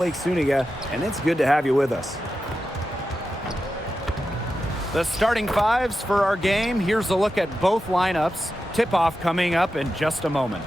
Lake Suniga, and it's good to have you with us. The starting fives for our game. Here's a look at both lineups. Tip-off coming up in just a moment.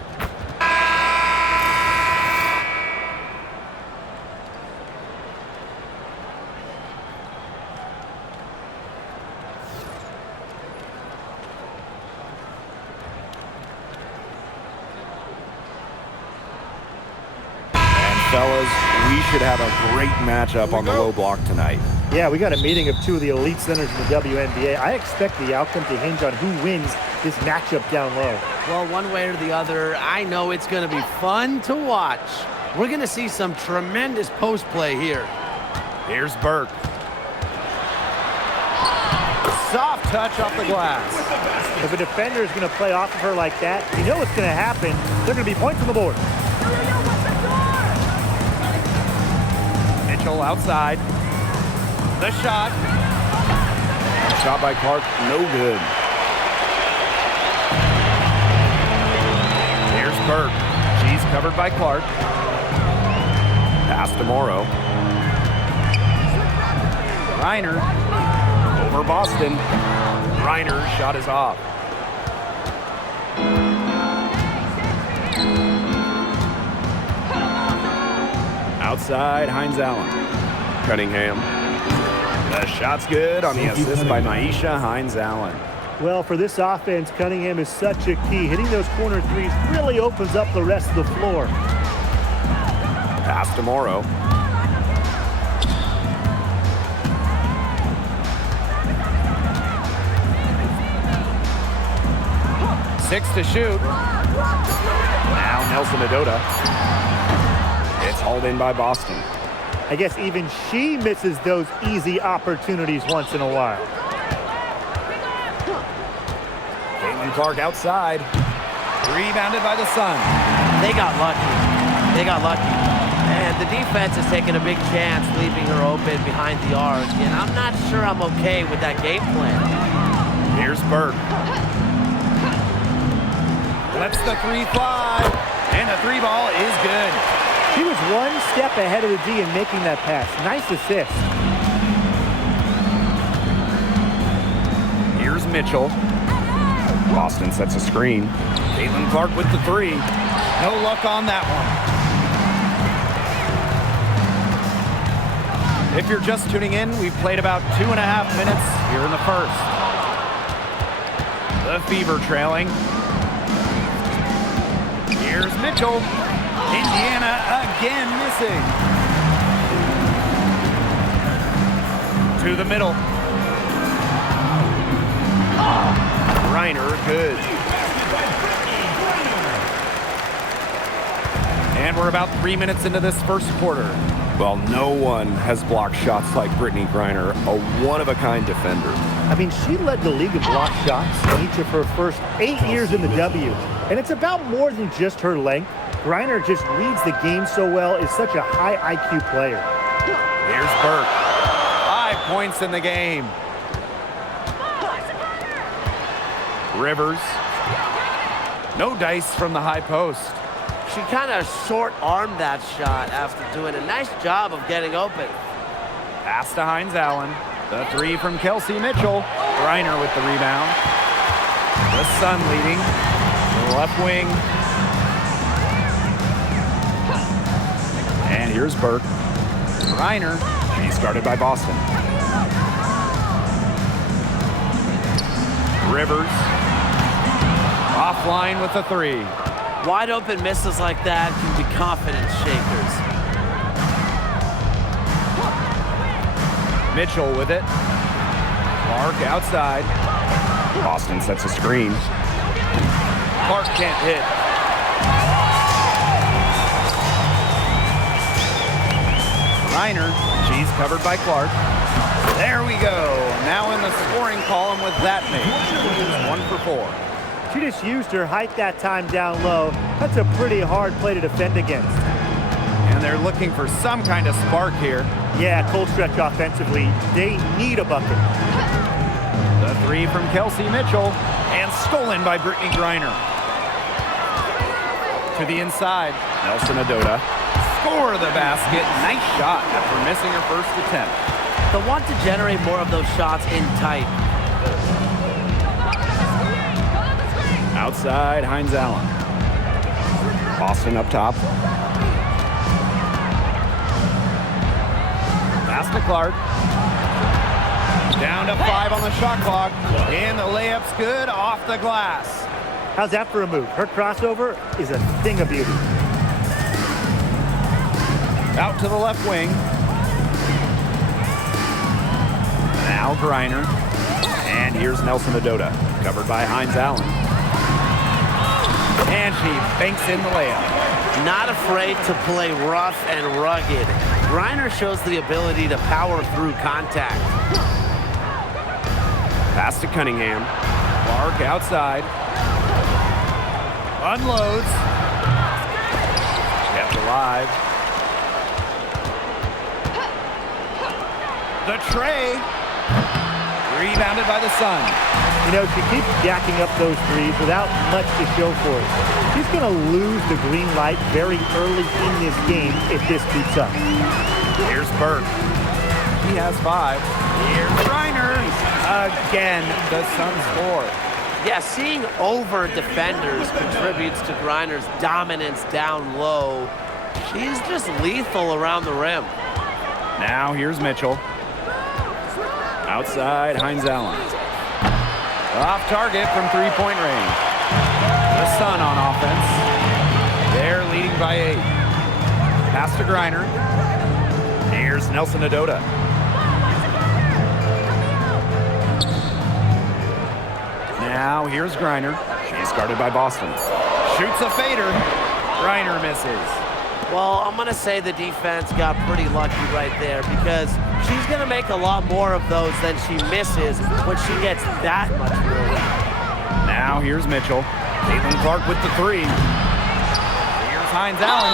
Fellas, we should have a great matchup on the low block tonight. Yeah, we got a meeting of two of the elite centers in the WNBA. I expect the outcome to hinge on who wins this matchup down low. Well, one way or the other, I know it's going to be fun to watch. We're going to see some tremendous post play here. Here's Burke. Soft touch off the glass. If a defender is going to play off of her like that, you know what's going to happen. They're going to be points on the board. Mitchell outside. The shot. Shot by Clark, no good. Here's Burke. She's covered by Clark. Pass to Morrow. Reiner over Boston. Reiner's shot is off. Outside, Hines Allen. Cunningham. The shot's good on the assist by Maisha Hines Allen. Well, for this offense, Cunningham is such a key. Hitting those corner threes really opens up the rest of the floor. Pass to Morrow. Six to shoot. Now Nelson Adota. It's hauled in by Boston. I guess even she misses those easy opportunities once in a while. Caitlin Clark outside. Rebounded by the Sun. They got lucky. And the defense is taking a big chance, leaving her open behind the arc. And I'm not sure I'm okay with that game plan. Here's Burke. Lets the three fly. And the three ball is good. She was one step ahead of the D in making that pass. Nice assist. Here's Mitchell. Boston sets a screen. Caitlin Clark with the three. No luck on that one. If you're just tuning in, we've played about 2.5 minutes here in the first. The Fever trailing. Here's Mitchell. Indiana again missing. To the middle. Reiner good. And we're about 3 minutes into this first quarter. Well, no one has blocked shots like Brittany Griner, a one-of-a-kind defender. I mean, she led the league in blocked shots in each of her first 8 years in the W. And it's about more than just her length. Griner just reads the game so well, is such a high IQ player. Here's Burke. 5 points in the game. Rivers. No dice from the high post. She kind of short-armed that shot after doing a nice job of getting open. Pass to Hines Allen. The three from Kelsey Mitchell. Griner with the rebound. The Sun leading. The left wing. And here's Burke. Reiner. She's guarded by Boston. Rivers. Offline with the three. Wide open misses like that can be confidence shakers. Mitchell with it. Clark outside. Boston sets a screen. Clark can't hit. Reiner, she's covered by Clark. There we go. Now in the scoring column with that mate. 1 for 4. She just used her height that time down low. That's a pretty hard play to defend against. And they're looking for some kind of spark here. Yeah, cold stretch offensively. They need a bucket. The three from Kelsey Mitchell. And stolen by Brittany Griner. To the inside. Nelson Adota. score the basket. Nice shot after missing her first attempt. They'll want to generate more of those shots in tight. Outside, Hines Allen. Boston up top. Pass to Clark. Down to 5 on the shot clock. And the layup's good off the glass. How's that for a move? Her crossover is a thing of beauty. Out to the left wing. Now Griner. And here's Nelson Adota. Covered by Hines Allen. And she banks in the layup. Not afraid to play rough and rugged. Griner shows the ability to power through contact. Pass to Cunningham. Clark outside. Unloads. Kept alive. The tray. Rebounded by the Sun. You know, she keeps jacking up those threes without much to show for it. She's going to lose the green light very early in this game if this keeps up. Here's Burke. He has 5. Here's Reiner. Again, the Suns score. Yeah, seeing over defenders contributes to Griner's dominance down low. She's just lethal around the rim. Now here's Mitchell. Outside, Hines Allen. Off target from 3-point range. The Sun on offense. They're leading by 8. Pass to Griner. Here's Nelson Adota. Now here's Griner. She's guarded by Boston. Shoots a fader. Griner misses. Well, I'm going to say the defense got pretty lucky right there because she's going to make a lot more of those than she misses when she gets that much room. Now here's Mitchell. Caitlin Clark with the 3. Here's Hines Allen.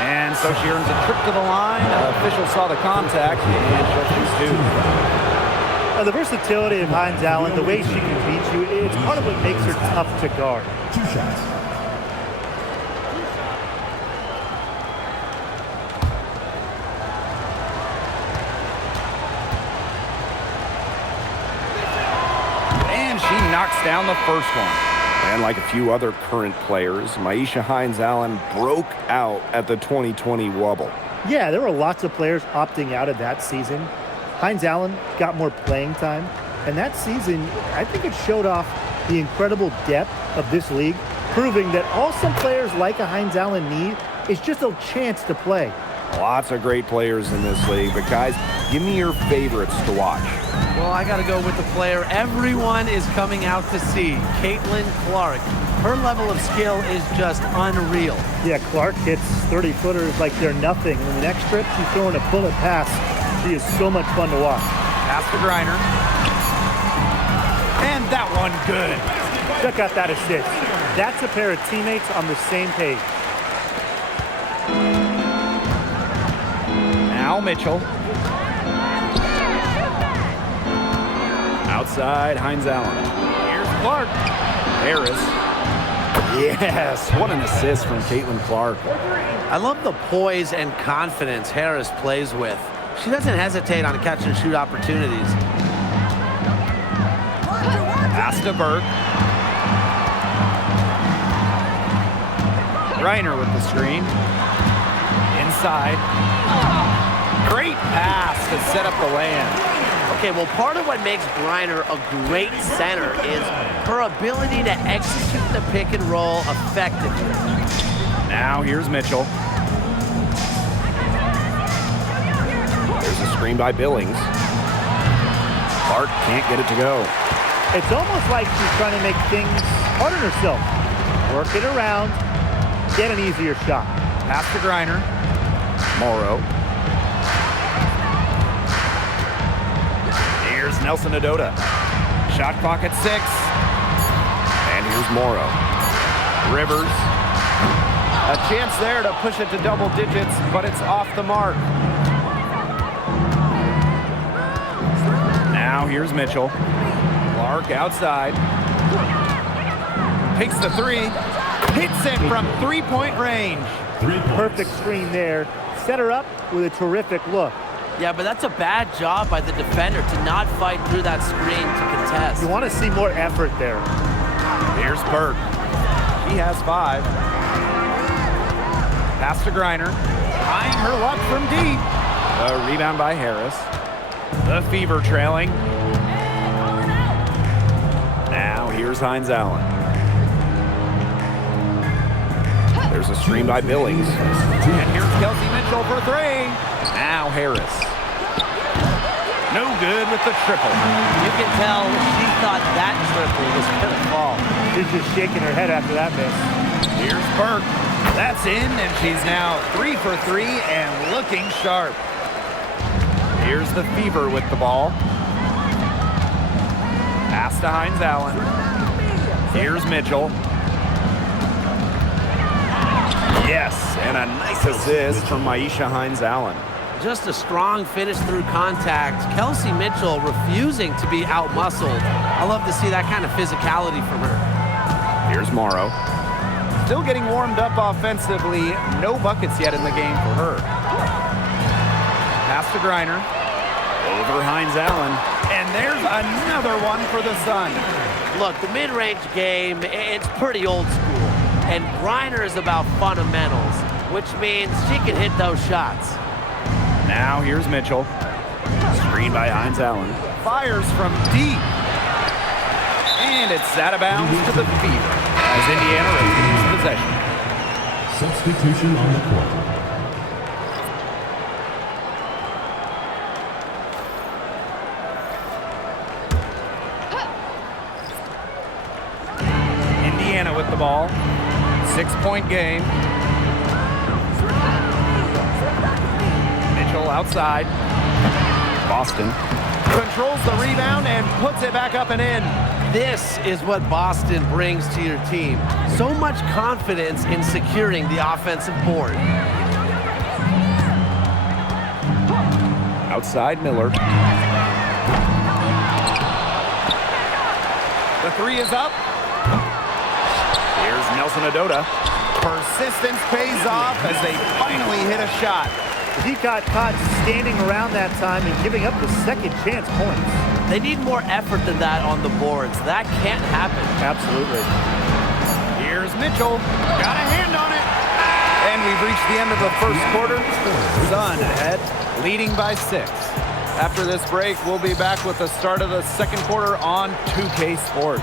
And so she earns a trip to the line. Official saw the contact and she'll shoot 2. Now, the versatility of Hines Allen, the way she can beat you, it's part of what makes her tough to guard. 2 shots. And she knocks down the first one. And like a few other current players, Maisha Hines Allen broke out at the 2020 Wubble. Yeah, there were lots of players opting out of that season. Hines Allen got more playing time, and that season, I think it showed off the incredible depth of this league, proving that all some players like a Hines Allen need is just a chance to play. Lots of great players in this league, but guys, give me your favorites to watch. Well, I got to go with the player everyone is coming out to see, Caitlin Clark. Her level of skill is just unreal. Yeah, Clark hits 30-footers like they're nothing. And the next trip, she's throwing a bullet pass. She is so much fun to watch. Pass to Griner. And that one good. Check out that assist. That's a pair of teammates on the same page. Now Mitchell. Outside, Hines Allen. Here's Clark. Harris. Yes, what an assist from Caitlin Clark. I love the poise and confidence Harris plays with. She doesn't hesitate on catch and shoot opportunities. Pass to Burke. Reiner with the screen. Inside. Great pass to set up the land. Okay, well, part of what makes Griner a great center is her ability to execute the pick and roll effectively. Now here's Mitchell. There's a screen by Billings. Clark can't get it to go. It's almost like she's trying to make things hard on herself. Work it around, get an easier shot. Pass to Griner. Morrow. Here's Nelson Adota. Shot clock at 6. And here's Morrow. Rivers. A chance there to push it to double digits, but it's off the mark. Now here's Mitchell. Clark outside. Takes the 3. Hits it from 3-point range. Perfect screen there. Set her up with a terrific look. Yeah, but that's a bad job by the defender to not fight through that screen to contest. You want to see more effort there. Here's Burke. She has 5. Pass to Griner. Trying her luck from deep. A rebound by Harris. The Fever trailing. Now here's Hines Allen. There's a screen by Billings. And here's Kelsey Mitchell for 3. Now Harris. No good with the triple. You can tell she thought that triple was going to fall. She's just shaking her head after that miss. Here's Burke. That's in, and she's now 3 for 3 and looking sharp. Here's the Fever with the ball. Pass to Hines Allen. Here's Mitchell. Yes, and a nice assist from Maisha Hines Allen. Just a strong finish through contact. Kelsey Mitchell refusing to be out-muscled. I love to see that kind of physicality from her. Here's Morrow. Still getting warmed up offensively. No buckets yet in the game for her. Pass to Griner. Over Hines Allen. And there's another one for the Sun. Look, the mid-range game, it's pretty old school. And Griner is about fundamentals, which means she can hit those shots. Now here's Mitchell. Screen by Hines Allen. Fires from deep. And it's out of bounds to the Fever as Indiana retains possession. Substitution on the court. Indiana with the ball. 6-point game. Mitchell outside. Boston controls the rebound and puts it back up and in. This is what Boston brings to your team. So much confidence in securing the offensive board. Outside Miller. The 3 is up. Here's Nelson Adota. Persistence pays off as they finally hit a shot. He got caught standing around that time and giving up the second chance points. They need more effort than that on the boards. That can't happen. Absolutely. Here's Mitchell. Got a hand on it. And we've reached the end of the first quarter. Sun ahead, leading by 6. After this break, we'll be back with the start of the second quarter on 2K Sports.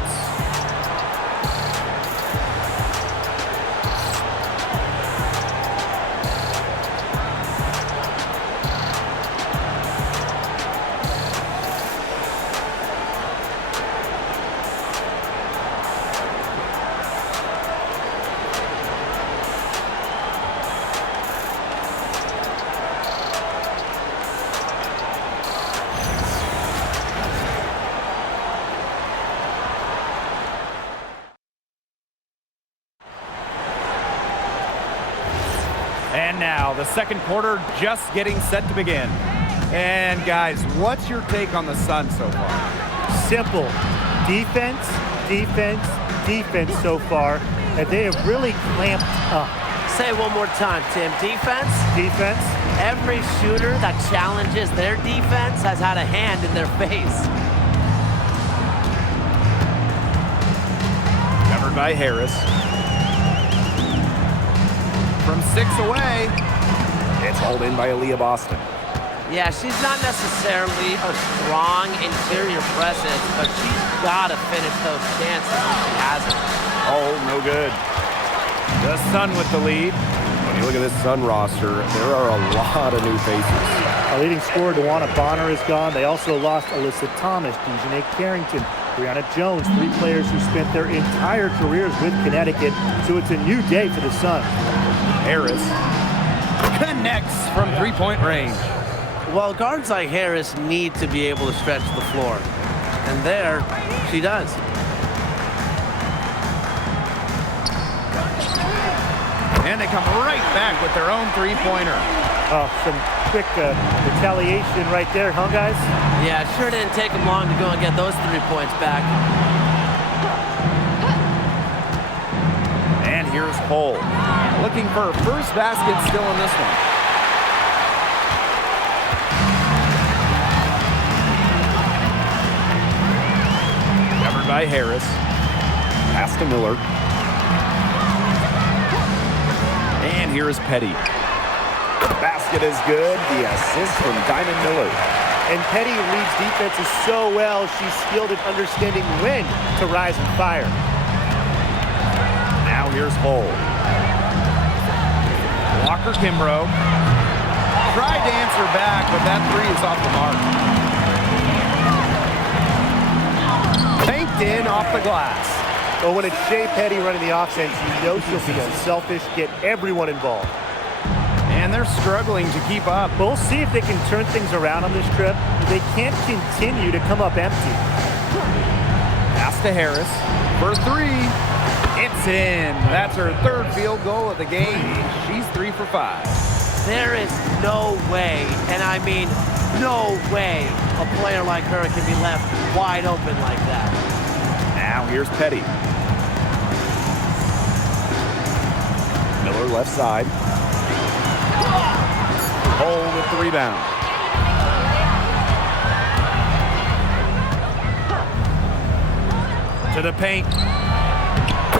And now the second quarter just getting set to begin. And guys, what's your take on the Sun so far? Simple. Defense, defense, defense so far. And they have really clamped up. Say it one more time, Tim. Defense? Defense. Every shooter that challenges their defense has had a hand in their face. Covered by Harris. From 6 away, it's hauled in by Aaliyah Boston. Yeah, she's not necessarily a strong interior presence, but she's got to finish those chances when she has it. Oh, no good. The Sun with the lead. When you look at this Sun roster, there are a lot of new faces. Our leading scorer, DeWanna Bonner, is gone. They also lost Alyssa Thomas, Dejanay Carrington, Brianna Jones, 3 players who spent their entire careers with Connecticut. So it's a new day for the Sun. Harris connects from 3-point range. Well, guards like Harris need to be able to stretch the floor. And there, she does. And they come right back with their own 3-pointer. Oh, some quick retaliation right there, huh, guys? Yeah, it sure didn't take them long to go and get those 3 points back. And here's Cole. Looking for her first basket still in this one. Covered by Harris. Pass to Miller. And here is Petty. The basket is good. The assist from Diamond Miller. And Petty reads defenses so well, she's skilled at understanding when to rise and fire. Now here's Hull. Walker Kimbrough. Tried to answer back, but that three is off the mark. Banked in off the glass. Well, when it's Shea Petty running the offense, you know she'll be unselfish, get everyone involved. And they're struggling to keep up. We'll see if they can turn things around on this trip. They can't continue to come up empty. Pass to Harris for three. It's in. That's her third field goal of the game. She's 3 for 5. There is no way, and I mean no way, a player like her can be left wide open like that. Now here's Petty. Miller left side. Hull with the rebound. To the paint.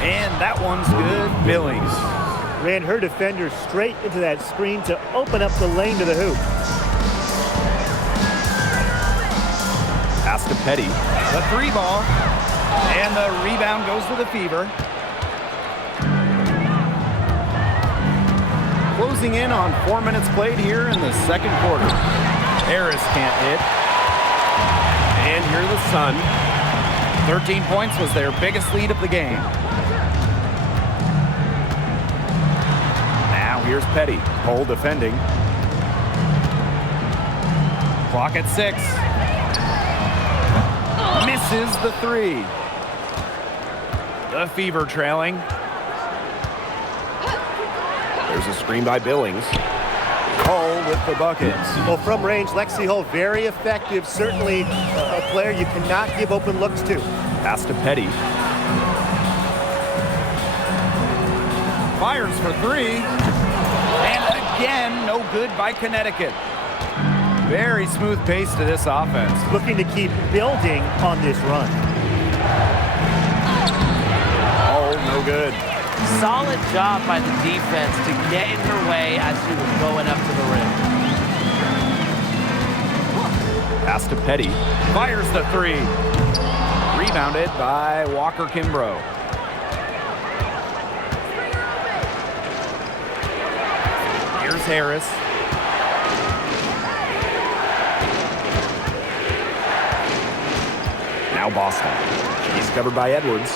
And that one's good. Billings. Ran her defender straight into that screen to open up the lane to the hoop. Pass to Petty. The three ball. And the rebound goes to the Fever. Closing in on 4 minutes played here in the second quarter. Harris can't hit. And here the Sun. 13 points was their biggest lead of the game. Now here's Petty. Hull defending. Clock at 6. Misses the three. The Fever trailing. There's a screen by Billings. Hull with the buckets. Well, from range, Lexi Hull, very effective. Certainly a player you cannot give open looks to. Pass to Petty. Fires for three. And again, no good by Connecticut. Very smooth pace to this offense. Looking to keep building on this run. Oh, no good. Solid job by the defense to get in her way as she was going up to the rim. Pass to Petty. Fires the three. Rebounded by Walker Kimbrough. Here's Harris. Now Boston. She's covered by Edwards.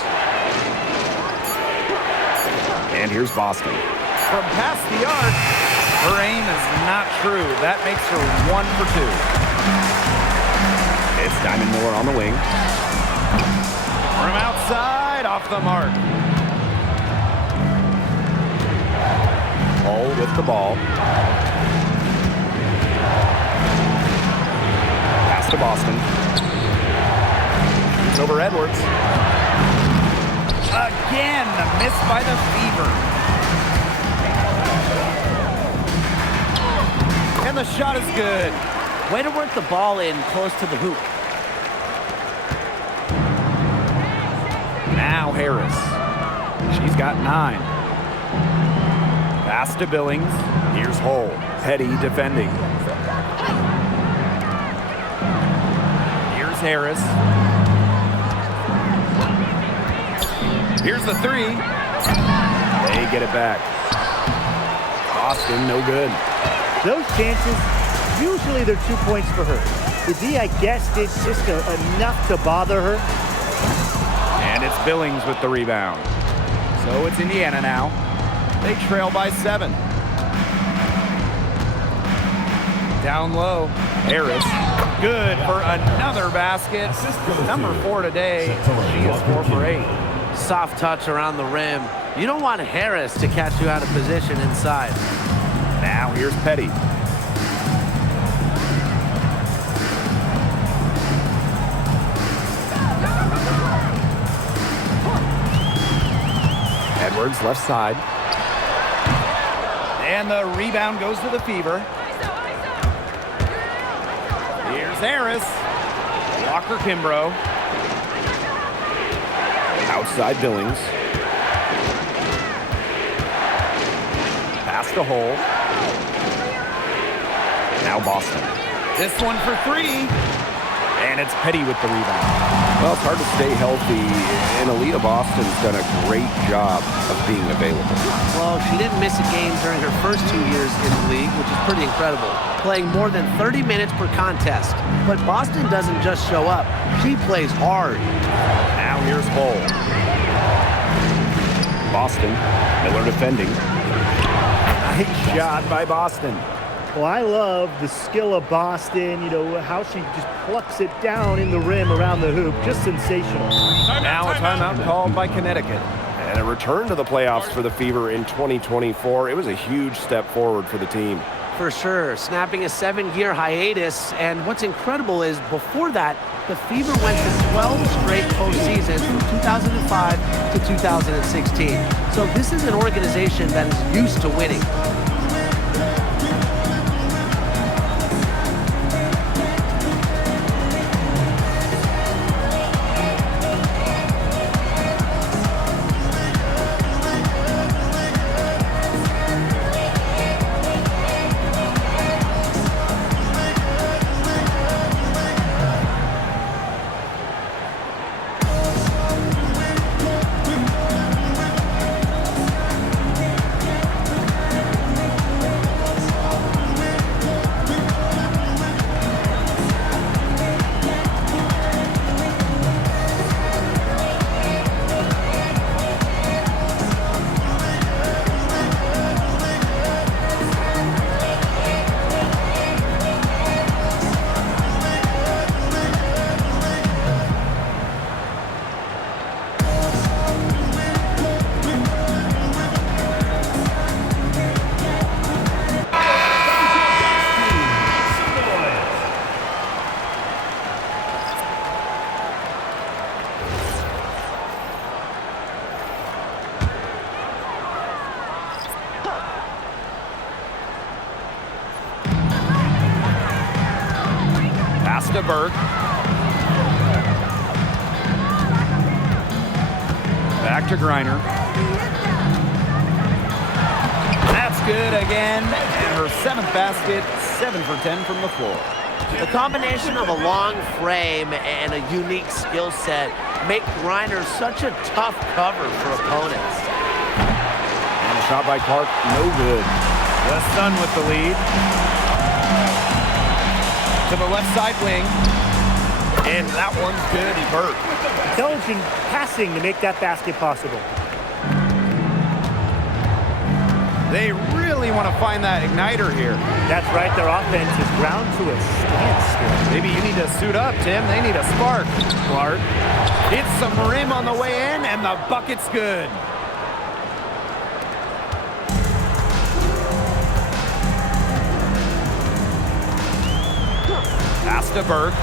And here's Boston. From past the arc, her aim is not true. That makes her 1 for 2. It's Diamond Miller on the wing. From outside, off the mark. Hull with the ball. Pass to Boston. It's over Edwards. Again, the miss by the Fever. And the shot is good. Way to work the ball in close to the hoop. Now Harris. She's got 9. Pass to Billings. Here's Hull. Petty defending. Here's Harris. Here's the three. They get it back. Boston, no good. Those chances, usually they're 2 points for her. The D, I guess, did just enough to bother her. And it's Billings with the rebound. So it's Indiana now. They trail by 7. Down low, Harris. Good for another basket. Number 4 today. She is 4 for 8. Soft touch around the rim. You don't want Harris to catch you out of position inside. Now here's Petty. Edwards left side. And the rebound goes to the Fever. Here's Harris. Walker Kimbrough. Outside Billings. Pass to Hole. Now Boston. This one for three. And it's Petty with the rebound. Well, it's hard to stay healthy, and Aliyah Boston's done a great job of being available. Well, she didn't miss a game during her first 2 years in the league, which is pretty incredible, playing more than 30 minutes per contest. But Boston doesn't just show up. She plays hard. Now here's Hole. Boston, Miller defending. Nice shot by Boston. Well, I love the skill of Boston, you know, how she just plucks it down in the rim around the hoop. Just sensational. Now a timeout called by Connecticut. And a return to the playoffs for the Fever in 2024. It was a huge step forward for the team. For sure, snapping a 7-year hiatus. And what's incredible is before that, the Fever went to 12 straight postseasons from 2005 to 2016. So this is an organization that is used to winning. To Burke. Back to Griner. That's good again. And her 7th basket, 7 for 10 from the floor. The combination of a long frame and a unique skill set make Griner such a tough cover for opponents. And a shot by Clark, no good. The Sun with the lead. To the left side wing. And that one's good, Burke. Intelligent passing to make that basket possible. They really want to find that igniter here. That's right, their offense is ground to a standstill. Maybe you need to suit up, Tim. They need a spark. Clark hits some rim on the way in, and the bucket's good. Pass to Burke.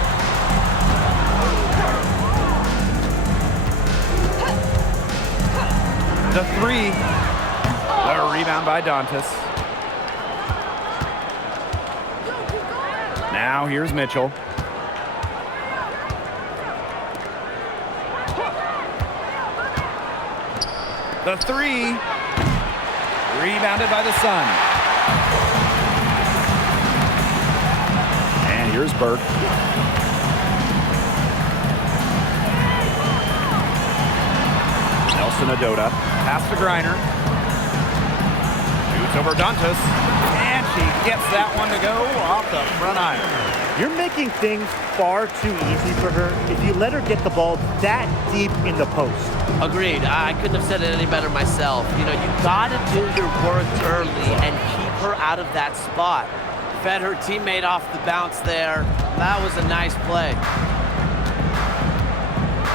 The three. The rebound by Dantas. Now here's Mitchell. The three. Rebounded by the Sun. And here's Burke. Nelson Adota. Pass to Griner. Shoots over Dantas. And she gets that one to go off the front iron. You're making things far too easy for her if you let her get the ball that deep in the post. Agreed. I couldn't have said it any better myself. You know, you gotta do your work early and keep her out of that spot. Fed her teammate off the bounce there. That was a nice play.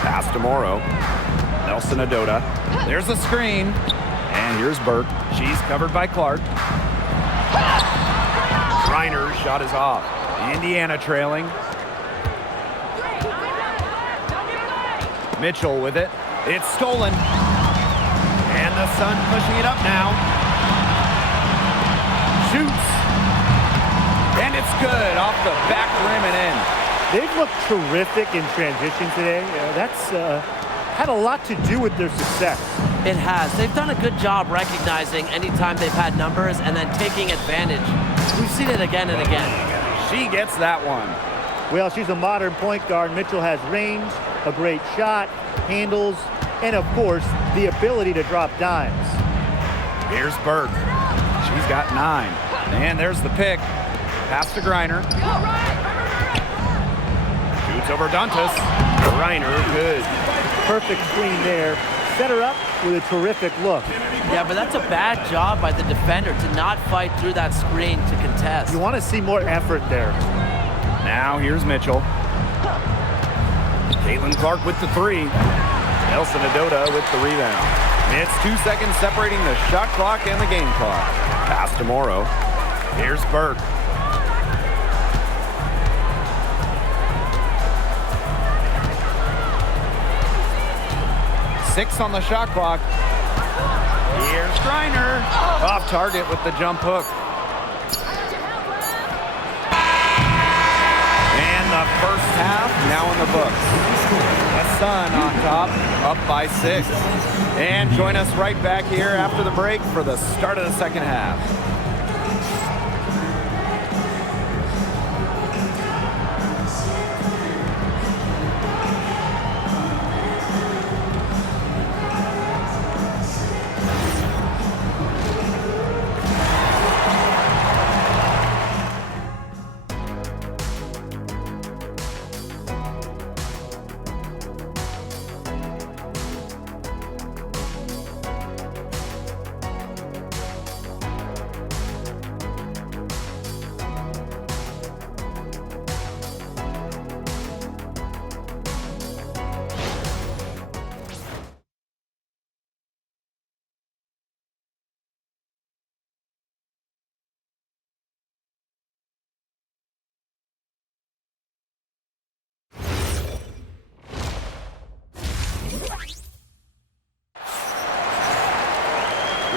Pass to Morrow. Nelson Adota. There's the screen. And here's Burke. She's covered by Clark. Griner's shot is off. Indiana trailing. Mitchell with it. It's stolen. And the Sun pushing it up now. It's good off the back rim and in. They've looked terrific in transition today. That's had a lot to do with their success. It has. They've done a good job recognizing anytime they've had numbers and then taking advantage. We've seen it again and again. She gets that one. Well, she's a modern point guard. Mitchell has range, a great shot, handles, and of course, the ability to drop dimes. Here's Berg. She's got 9. And there's the pick. Pass to Griner. Shoots over Dantas. Griner, good. Perfect screen there. Set her up with a terrific look. Yeah, but that's a bad job by the defender to not fight through that screen to contest. You want to see more effort there. Now here's Mitchell. Caitlin Clark with the 3. Nelson Adota with the rebound. It's 2 seconds separating the shot clock and the game clock. Pass to Morrow. Here's Berg. Six on the shot clock. Here's Griner. Off target with the jump hook. And the first half now in the books. The Sun on top, up by 6. And join us right back here after the break for the start of the second half.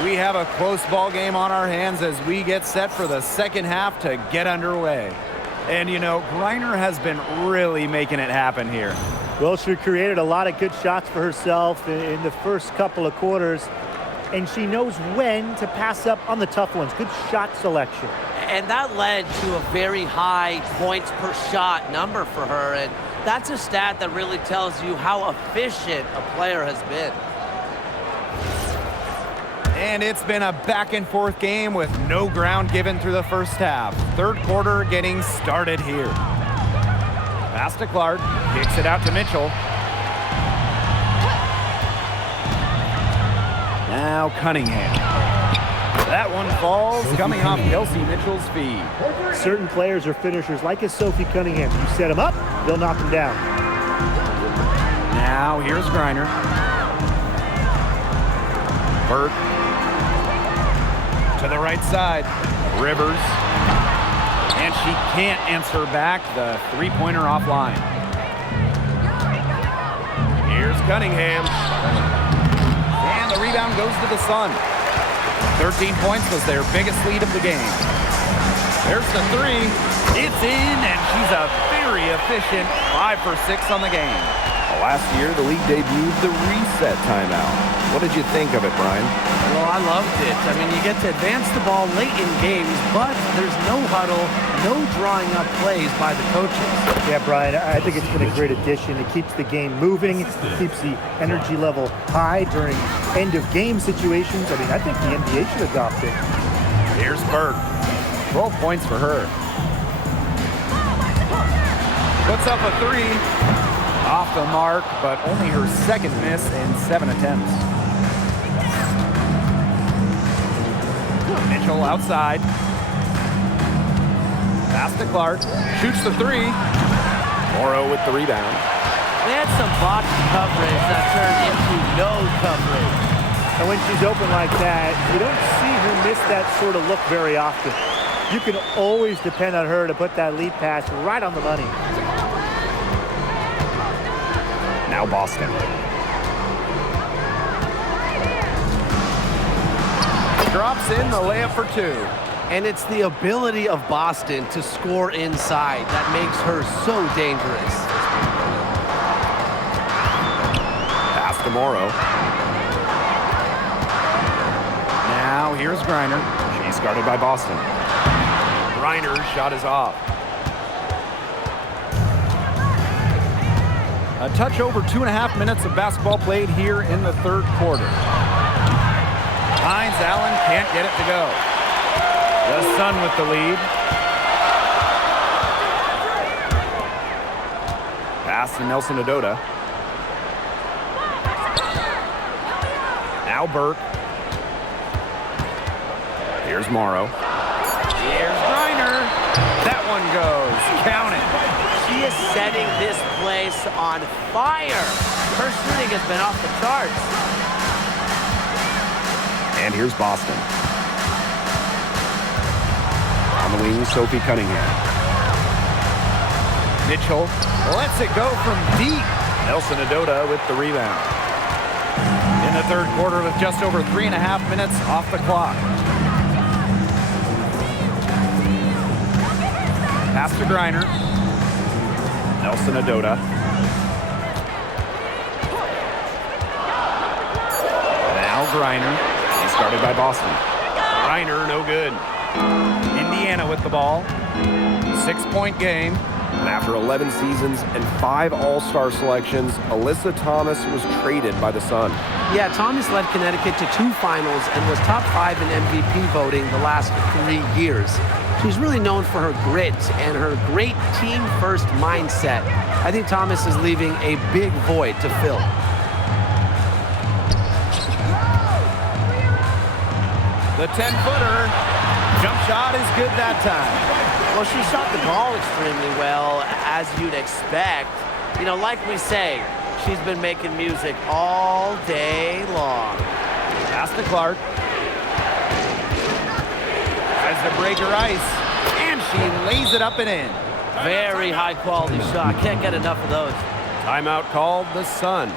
We have a close ball game on our hands as we get set for the second half to get underway. And you know, Griner has been really making it happen here. Well, she created a lot of good shots for herself in the first couple of quarters, and she knows when to pass up on the tough ones. Good shot selection. And that led to a very high points per shot number for her. And that's a stat that really tells you how efficient a player has been. And it's been a back and forth game with no ground given through the first half. Third quarter getting started here. Pass to Clark, kicks it out to Mitchell. Now Cunningham. That one falls, coming off Kelsey Mitchell's feed. Certain players are finishers, like as Sophie Cunningham. You set them up, they'll knock them down. Now here's Griner. Burt. To the right side, Rivers. And she can't answer back, the three-pointer offline. Here's Cunningham. And the rebound goes to the Sun. 13 points was their biggest lead of the game. There's the 3. It's in, and she's a very efficient 5 for 6 on the game. Last year, the league debuted the reset timeout. What did you think of it, Brian? Well, I loved it. I mean, you get to advance the ball late in games, but there's no huddle, no drawing up plays by the coaches. Yeah, Brian, I think it's been a great addition. It keeps the game moving, keeps the energy level high during end-of-game situations. I mean, I think the NBA should adopt it. Here's Berg. 12 points for her. Puts up a 3. Off the mark, but only her second miss in 7 attempts. Mitchell outside. Pass to Clark. Shoots the 3. Morrow with the rebound. They had some box coverage that turned into no coverage. And when she's open like that, you don't see her miss that sort of look very often. You can always depend on her to put that lead pass right on the money. Now Boston. Drops in the layup for 2. And it's the ability of Boston to score inside that makes her so dangerous. Pass to Morrow. Now here's Griner. She's guarded by Boston. Griner's shot is off. A touch over 2.5 minutes of basketball played here in the third quarter. Hines Allen can't get it to go. The Sun with the lead. Pass to Nelson Adota. Now Burke. Here's Morrow. Here's Griner. That one goes. Count it. She is setting this place on fire. Her shooting has been off the charts. And here's Boston. On the wing, Sophie Cunningham. Mitchell lets it go from deep. Nelson Adota with the rebound. In the third quarter with just over 3.5 minutes off the clock. Pass to Griner. Nelson Adota. Now Griner. He's guarded by Boston. Griner, no good. Indiana with the ball. 6-point game. And after 11 seasons and 5 All-Star selections, Alyssa Thomas was traded by the Sun. Yeah, Thomas led Connecticut to 2 finals and was top 5 in MVP voting the last 3 years. She's really known for her grit and her great team-first mindset. I think Thomas is leaving a big void to fill. The 10-footer. Jump shot is good that time. Well, she shot the ball extremely well, as you'd expect. You know, like we say, she's been making music all day long. Pass to Clark. Tries to break her ice, and she lays it up and in. Very high-quality shot. Can't get enough of those. Timeout called the Sun.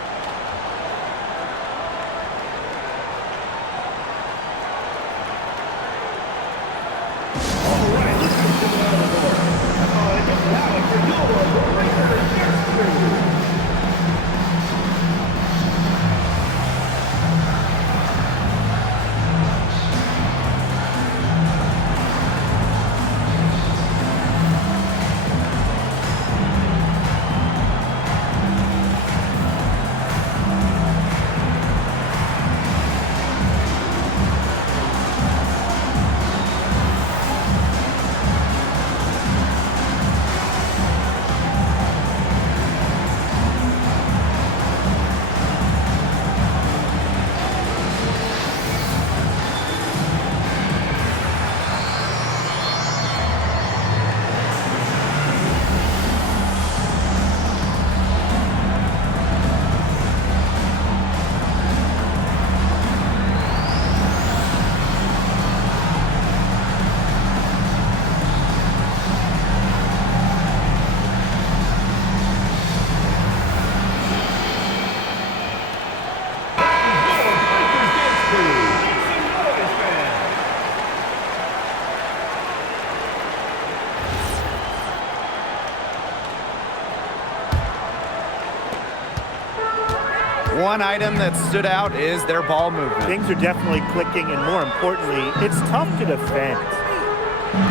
One item that stood out is their ball movement. Things are definitely clicking, and more importantly, it's tough to defend.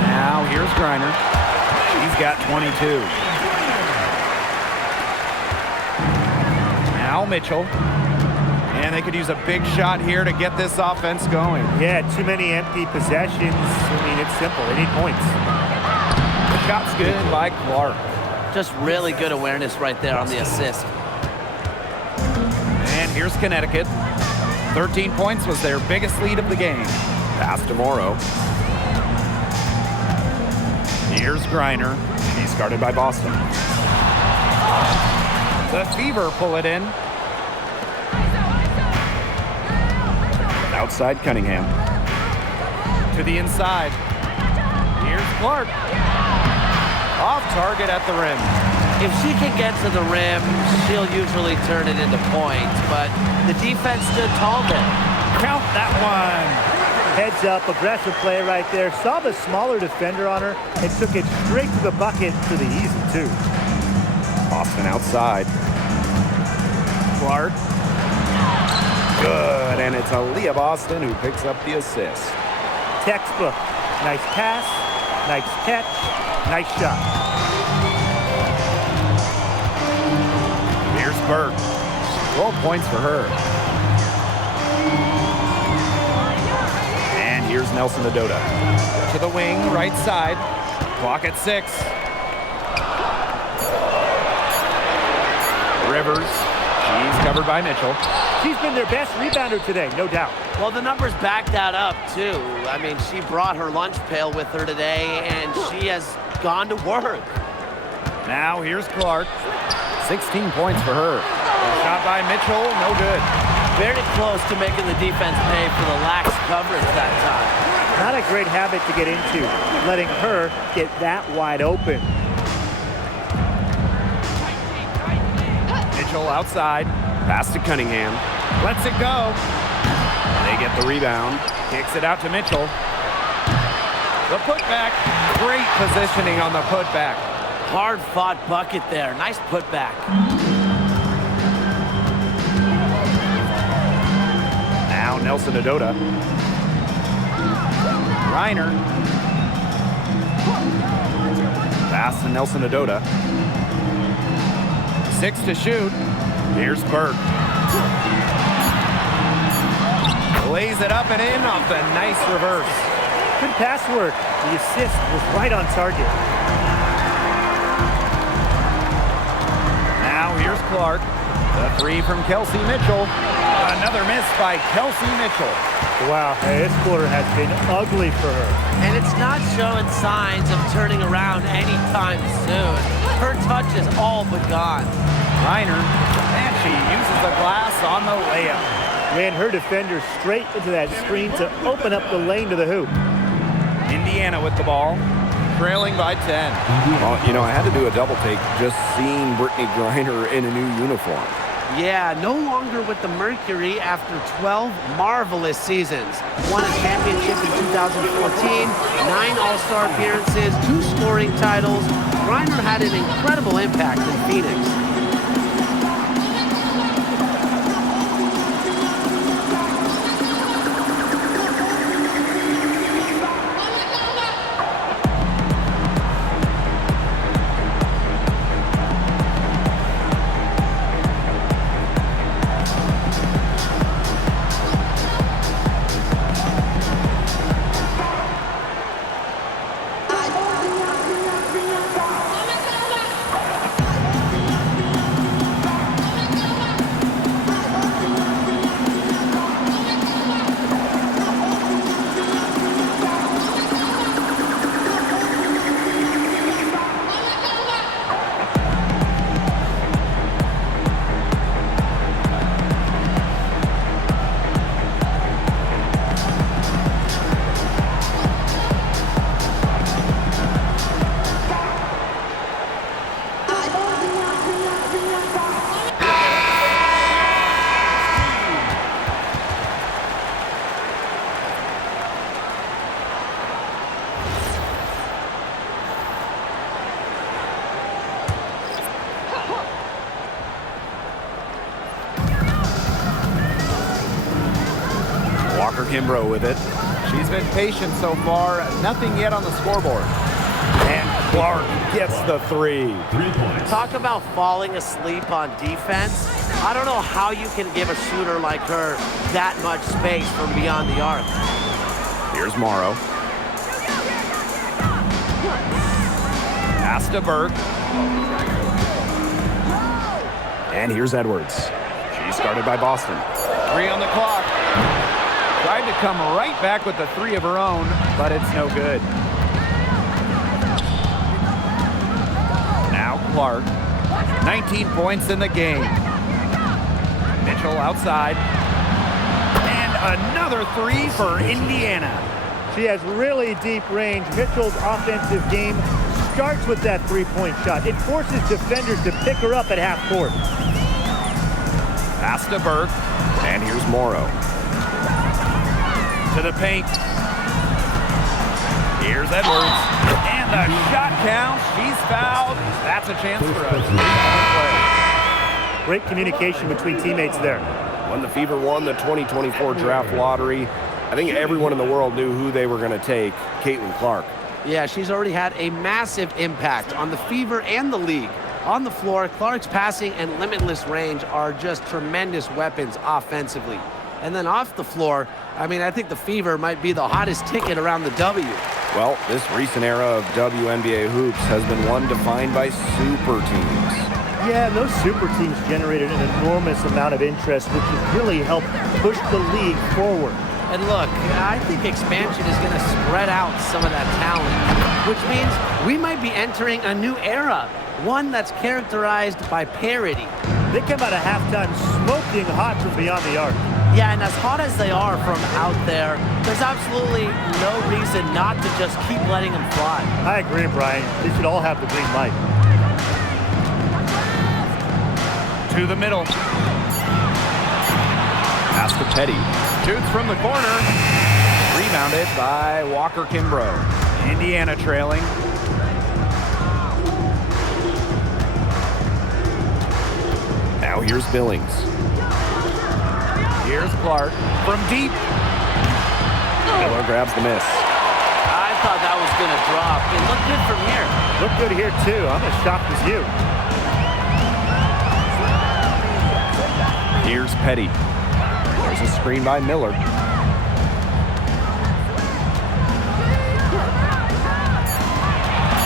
Now here's Griner. She's got 22. Now Mitchell. And they could use a big shot here to get this offense going. Yeah, too many empty possessions. I mean, it's simple. They need points. The shot's good by Clark. Just really good awareness right there on the assist. And here's Connecticut. 13 points was their biggest lead of the game. Pass to Morrow. Here's Griner. He's guarded by Boston. The Fever pull it in. Outside Cunningham. To the inside. Here's Clark. Off target at the rim. If she can get to the rim, she'll usually turn it into points, but the defense stood tall there. Count that one. Heads up, aggressive play right there. Saw the smaller defender on her and took it straight to the bucket for the easy two. Boston outside. Clark. Good, and it's Aaliyah Boston who picks up the assist. Textbook. Nice pass, nice catch, nice shot. Here's Burke. 12 points for her. And here's Nelson Adota. To the wing, right side. Clock at 6. Rivers. She's covered by Mitchell. She's been their best rebounder today, no doubt. Well, the numbers back that up, too. I mean, she brought her lunch pail with her today, and she has gone to work. Now here's Clark. 16 points for her. Shot by Mitchell, no good. Very close to making the defense pay for the lax coverage that time. Not a great habit to get into, letting her get that wide open. Mitchell outside. Pass to Cunningham. Lets it go. They get the rebound. Kicks it out to Mitchell. The putback. Great positioning on the putback. Hard-fought bucket there. Nice putback. Now Nelson Adota. Reiner. Pass to Nelson Adota. 6 to shoot. Here's Burke. Lays it up and in off the nice reverse. Good pass work. The assist was right on target. Now here's Clark. The 3 from Kelsey Mitchell. Another miss by Kelsey Mitchell. Wow, hey, this quarter has been ugly for her. And it's not showing signs of turning around anytime soon. Her touch is all but gone. Reiner, and she uses the glass on the layup. Ran her defender straight into that screen to open up the lane to the hoop. Indiana with the ball, trailing by 10. Well, you know, I had to do a double take just seeing Brittany Griner in a new uniform. Yeah, no longer with the Mercury after 12 marvelous seasons. Won a championship in 2014, 9 All-Star appearances, 2 scoring titles. Griner had an incredible impact in Phoenix. Kimbrough with it. She's been patient so far. Nothing yet on the scoreboard. And Clark gets the 3. 3 points. Talk about falling asleep on defense. I don't know how you can give a shooter like her that much space from beyond the arc. Here's Morrow. Pass to Burke. And here's Edwards. She's started by Boston. 3 on the clock. Tried to come right back with the 3 of her own, but it's no good. Now Clark. 19 points in the game. Mitchell outside. And another 3 for Indiana. She has really deep range. Mitchell's offensive game starts with that three-point shot. It forces defenders to pick her up at half court. Pass to Burke. And here's Morrow. To the paint. Here's Edwards. And the shot count. She's fouled. That's a chance for us. Great communication between teammates there. When the Fever won the 2024 draft lottery, I think everyone in the world knew who they were going to take, Caitlin Clark. Yeah, she's already had a massive impact on the Fever and the league. On the floor, Clark's passing and limitless range are just tremendous weapons offensively. And then off the floor, I mean, I think the Fever might be the hottest ticket around the W. Well, this recent era of WNBA hoops has been one defined by super teams. Yeah, and those super teams generated an enormous amount of interest, which has really helped push the league forward. And look, I think expansion is going to spread out some of that talent, which means we might be entering a new era, one that's characterized by parity. They come out of halftime smoking hot from beyond the arc. Yeah, and as hot as they are from out there, there's absolutely no reason not to just keep letting them fly. I agree, Brian. They should all have the green light. To the middle. Pass to Petty. Shoots from the corner. Rebounded by Walker Kimbrough. Indiana trailing. Now here's Billings. Here's Clark from deep. Miller grabs the miss. I thought that was going to drop. It looked good from here. Look good here, too. I'm as shocked as you. Here's Petty. There's a screen by Miller.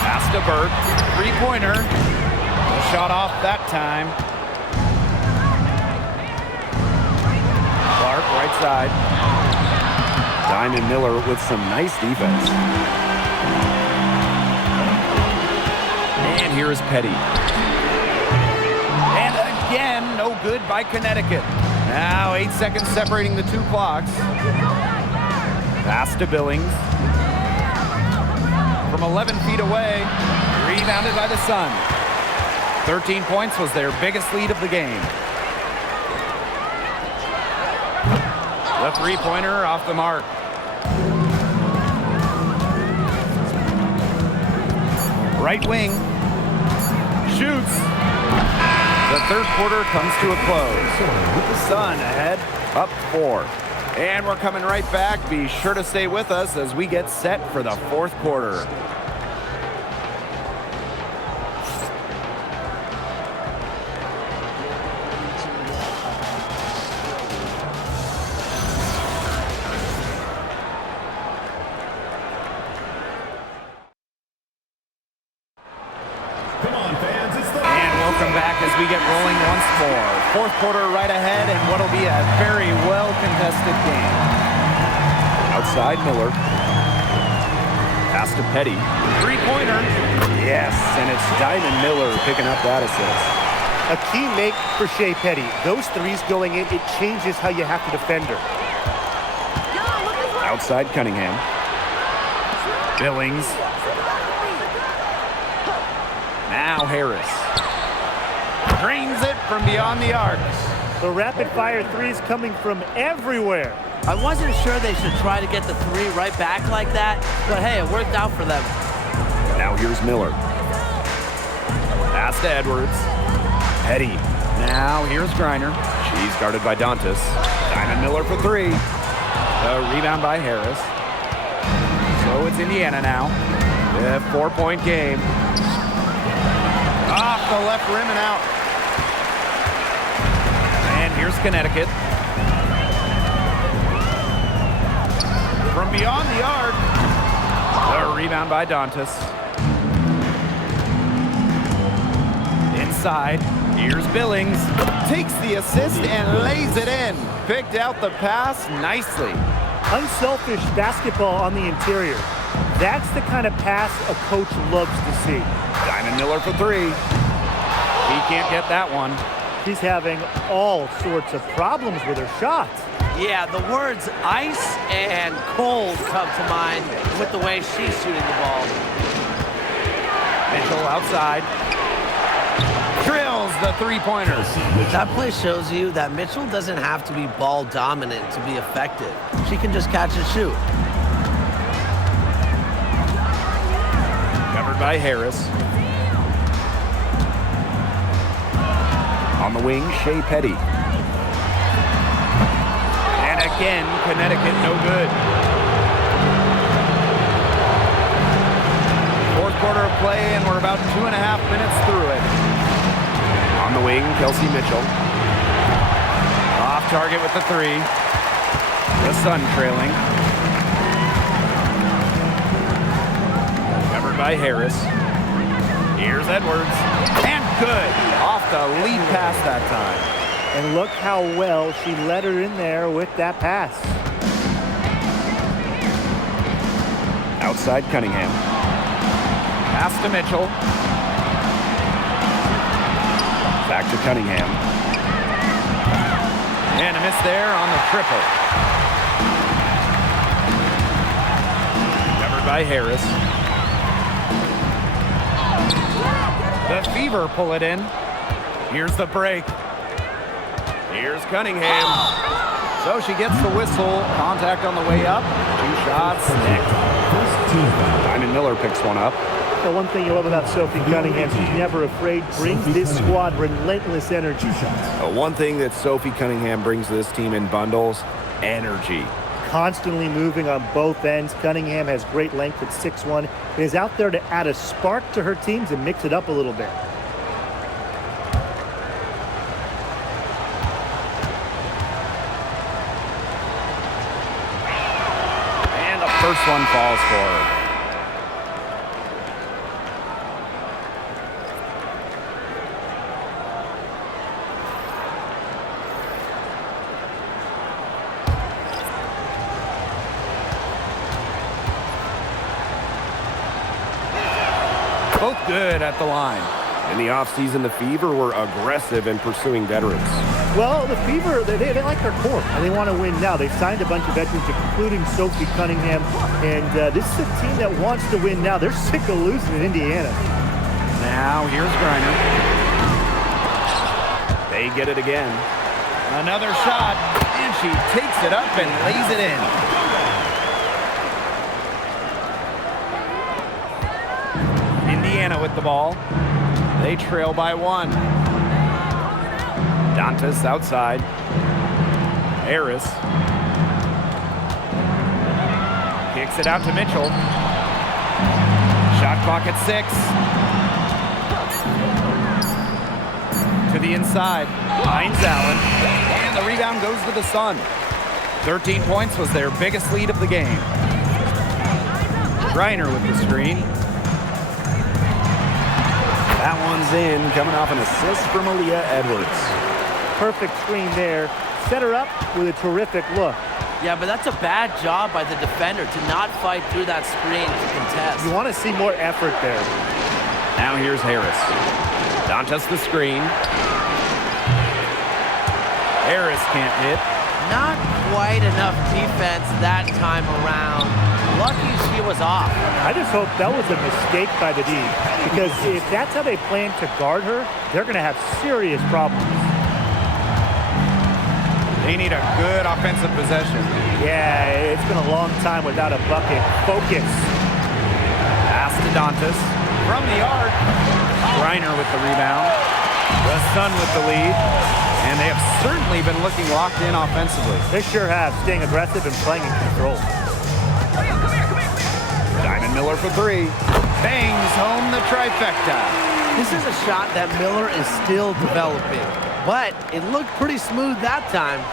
Pass to Burt. Three-pointer. Shot off that time. Clark, right side. Diamond Miller with some nice defense. And here's Petty. And again, no good by Connecticut. Now 8 seconds separating the two clocks. Pass to Billings. From 11 feet away, rebounded by the Sun. 13 points was their biggest lead of the game. The three-pointer off the mark. Right wing. Shoots. The third quarter comes to a close. The Sun ahead, up 4. And we're coming right back. Be sure to stay with us as we get set for the fourth quarter. Welcome back as we get rolling once more. Fourth quarter right ahead, and what'll be a very well-contested game. Outside Miller. Pass to Petty. Three-pointer. Yes, and it's Diamond Miller picking up that assist. A key make for Shea Petty. Those threes going in, it changes how you have to defend her. Outside Cunningham. Billings. Now Harris. Drains it from beyond the arc. The rapid-fire threes coming from everywhere. I wasn't sure they should try to get the three right back like that, but hey, it worked out for them. Now here's Miller. Pass to Edwards. Petty. Now here's Griner. She's guarded by Dantas. Diamond Miller for 3. The rebound by Harris. So it's Indiana now. A 4-point game. Off the left rim and out. And here's Connecticut. From beyond the arc. The rebound by Dantas. Inside. Here's Billings. Takes the assist and lays it in. Picked out the pass nicely. Unselfish basketball on the interior. That's the kind of pass a coach loves to see. Diamond Miller for 3. He can't get that one. She's having all sorts of problems with her shots. Yeah, the words ice and cold come to mind with the way she's shooting the ball. Mitchell outside. Drills the three-pointer. That play shows you that Mitchell doesn't have to be ball dominant to be effective. She can just catch and shoot. Covered by Harris. On the wing, Shea Petty. And again, Connecticut no good. Fourth quarter of play, and we're about 2.5 minutes through it. On the wing, Kelsey Mitchell. Off target with the three. The Sun trailing. Covered by Harris. Here's Edwards. And good. Off the lead pass that time. And look how well she let her in there with that pass. Outside Cunningham. Pass to Mitchell. Back to Cunningham. And a miss there on the triple. Covered by Harris. The Fever pull it in. Here's the break. Here's Cunningham. So she gets the whistle. Contact on the way up. 2 shots. Diamond Miller picks one up. The one thing you love about Sophie Cunningham, she's never afraid, brings this squad relentless energy. One thing that Sophie Cunningham brings to this team in bundles, energy. Constantly moving on both ends. Cunningham has great length at 6'1", and is out there to add a spark to her teams and mix it up a little bit. And the first one falls for her. Both good at the line. In the offseason, the Fever were aggressive in pursuing veterans. Well, the Fever, they like their core, and they want to win now. They've signed a bunch of veterans, including Sophie Cunningham, and this is a team that wants to win now. They're sick of losing in Indiana. Now, here's Griner. They get it again. Another shot, and she takes it up and lays it in. Indiana with the ball. They trail by 1. Dantas outside. Harris. Kicks it out to Mitchell. Shot clock at 6. To the inside. Hines Allen. And the rebound goes to the Sun. 13 points was their biggest lead of the game. Griner with the screen. That one's in, coming off an assist from Aaliyah Edwards. Perfect screen there. Set her up with a terrific look. Yeah, but that's a bad job by the defender to not fight through that screen to contest. You want to see more effort there. Now here's Harris. Dantas the screen. Harris can't hit. Not quite enough defense that time around. Lucky she was off. I just hope that was a mistake by the D, because if that's how they plan to guard her, they're going to have serious problems. They need a good offensive possession. Yeah, it's been a long time without a bucket. Focus. Pass to Dantas. From the arc. Griner with the rebound. The Sun with the lead. And they have certainly been looking locked in offensively. They sure have, staying aggressive and playing in control. Diamond Miller for 3. Bangs home the trifecta. This is a shot that Miller is still developing, but it looked pretty smooth that time.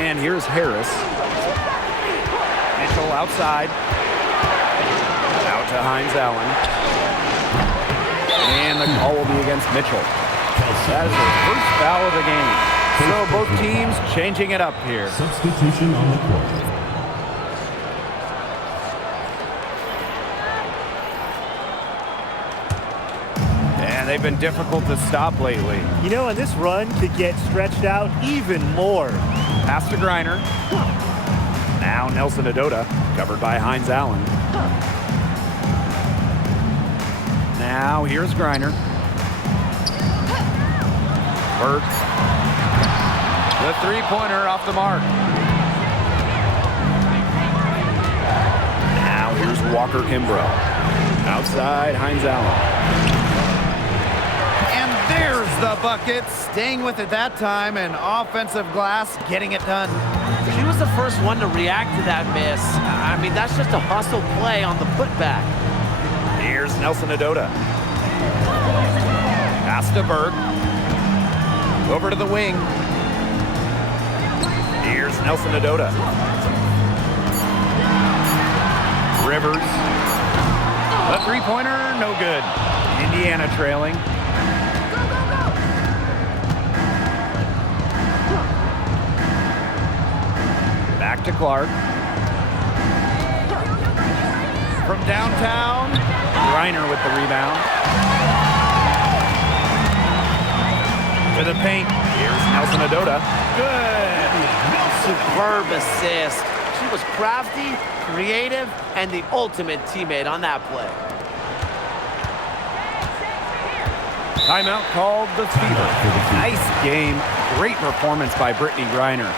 And here's Harris. Mitchell outside. Out to Hines Allen. And the call will be against Mitchell. That is her first foul of the game. So both teams changing it up here. Substitution on the court. And they've been difficult to stop lately. You know, and this run could get stretched out even more. Pass to Griner. Now Nelson Adota, covered by Hines Allen. Now here's Griner. Burke. The three-pointer off the mark. Now here's Walker Kimbrough. Outside, Hines Allen. And there's the bucket. Staying with it that time, and offensive glass getting it done. She was the first one to react to that miss. I mean, that's just a hustle play on the putback. Here's Nelson Adota. Pass to Burke. Over to the wing. Here's Nelson Adota. Rivers. A three-pointer, no good. Indiana trailing. Back to Clark. From downtown, Griner with the rebound. To the paint. Here's Nelson Adota. Good. Superb assist. She was crafty, creative, and the ultimate teammate on that play. Timeout called the Fever. Nice game. Great performance by Brittany Griner.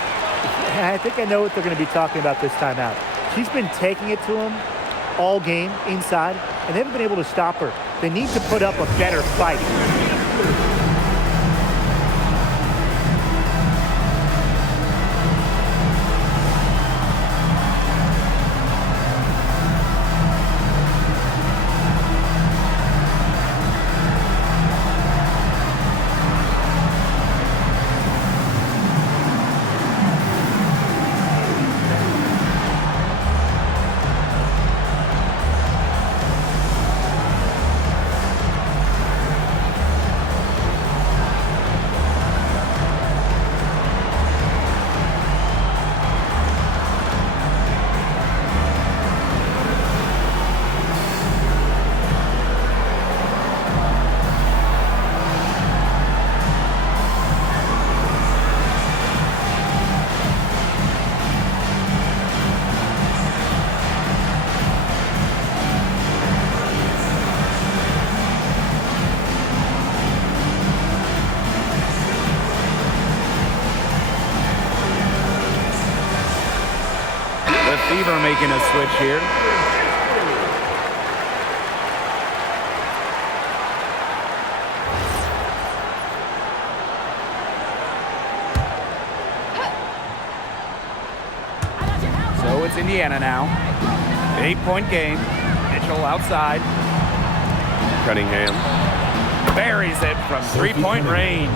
I think I know what they're going to be talking about this timeout. She's been taking it to them all game inside, and they haven't been able to stop her. They need to put up a better fight. Fever making a switch here. So it's Indiana now. 8-point game. Mitchell outside. Cunningham. Buries it from three-point range.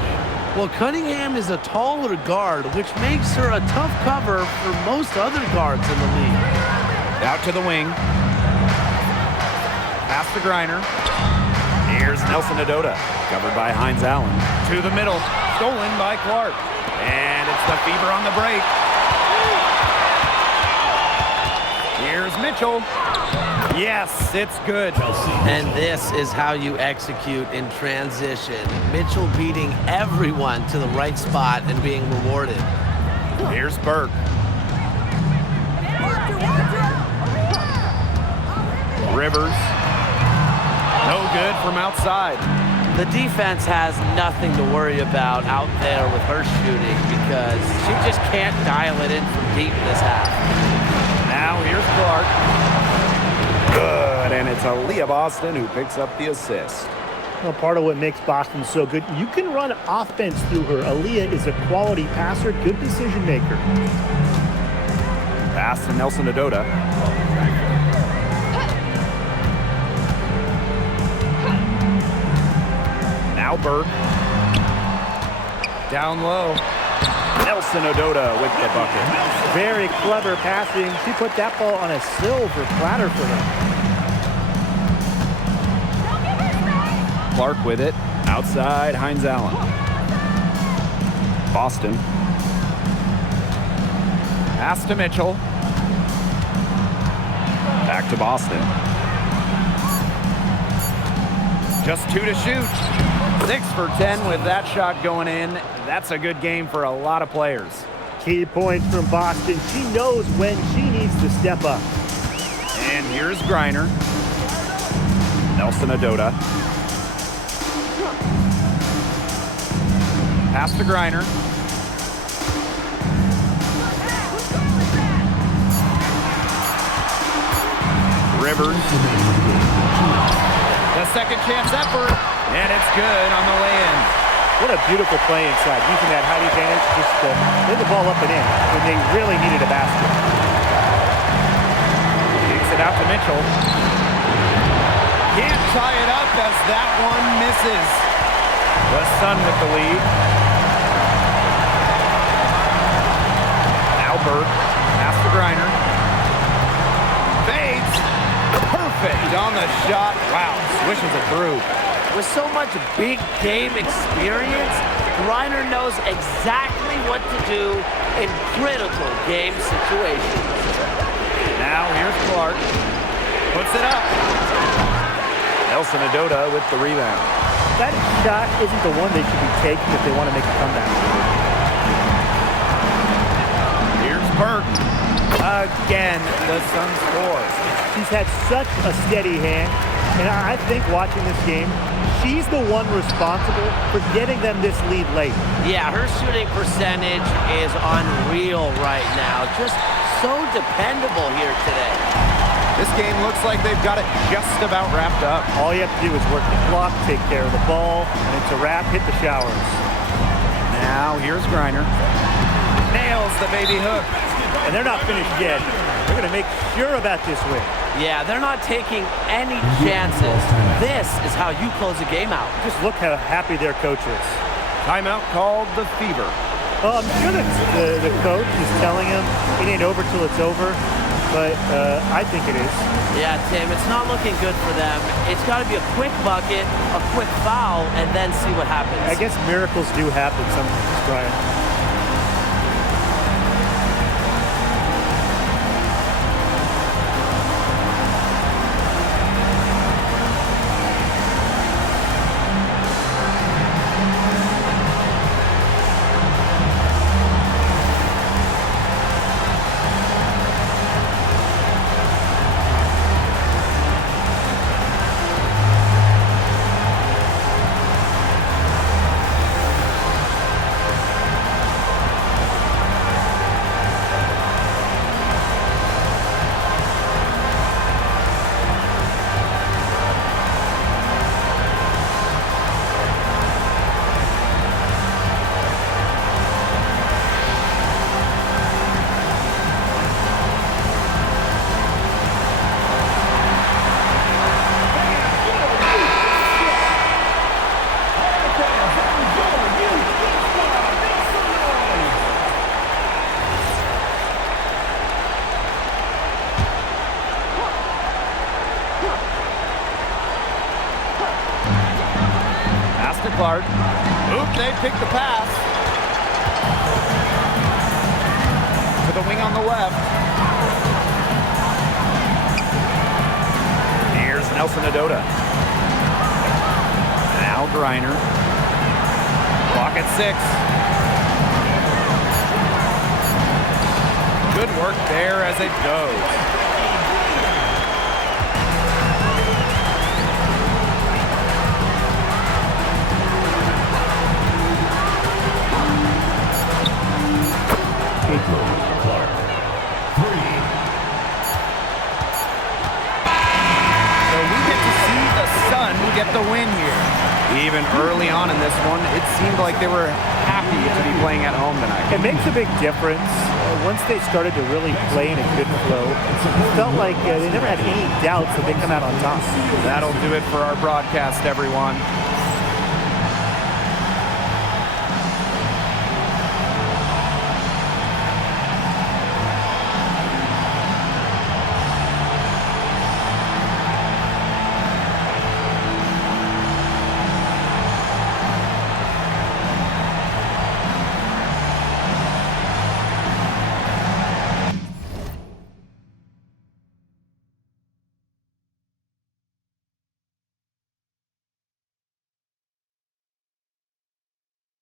Well, Cunningham is a taller guard, which makes her a tough cover for most other guards in the league. Out to the wing. Pass to Griner. Here's Nelson Adota. Covered by Hines Allen. To the middle. Stolen by Clark. And it's the Fever on the break. Here's Mitchell. Yes, it's good. And this is how you execute in transition. Mitchell beating everyone to the right spot and being rewarded. Here's Burke. Rivers. No good from outside. The defense has nothing to worry about out there with her shooting because she just can't dial it in from deep this half. Now here's Clark. Good, and it's Aaliyah Boston who picks up the assist. Well, part of what makes Boston so good, you can run offense through her. Aaliyah is a quality passer, good decision maker. Pass to Nelson Adota. Now Burke. Down low. Nelson Adota with the bucket. Very clever passing. She put that ball on a silver platter for her. Clark with it. Outside, Hines Allen. Boston. Pass to Mitchell. Back to Boston. Just 2 to shoot. 6 for 10 with that shot going in. That's a good game for a lot of players. Key points from Boston. She knows when she needs to step up. And here's Griner. Nelson Adota. Pass to Griner. Rivers. The second chance effort, and it's good on the lay-in. What a beautiful play inside, using that height advantage just to lay the ball up and in when they really needed a basket. Kicks it out to Mitchell. Can't tie it up as that one misses. The Sun with the lead. Albert, pass to Griner. Fades. Perfect on the shot. Wow, swishes it through. With so much big game experience, Griner knows exactly what to do in critical game situations. Now here's Clark. Puts it up. Nelson Adota with the rebound. That shot isn't the one they should be taking if they want to make a comeback. Here's Burke. Again, the Sun scores. She's had such a steady hand, and I think watching this game, she's the one responsible for getting them this lead late. Yeah, her shooting percentage is unreal right now. Just so dependable here today. This game looks like they've got it just about wrapped up. All you have to do is work the clock, take care of the ball, and it's a wrap, hit the showers. Now here's Griner. Nails the baby hook. And they're not finished yet. They're going to make sure about this win. Yeah, they're not taking any chances. This is how you close a game out. Just look how happy their coach is. Timeout called the Fever. Well, I'm sure that the coach is telling him it ain't over till it's over, but I think it is. Yeah, Tim, it's not looking good for them. It's got to be a quick bucket, a quick foul, and then see what happens. I guess miracles do happen sometimes, Brian. Clark. Oop, they picked the pass. To the wing on the left. Here's Nelson Adota. Now Griner. Clock at 6. Good work there as it goes. Clark. 3. So we get to see the Sun get the win here. Even early on in this one, it seemed like they were happy to be playing at home tonight. It makes a big difference. Once they started to really play in a good flow, it felt like they never had any doubts that they come out on top. That'll do it for our broadcast, everyone.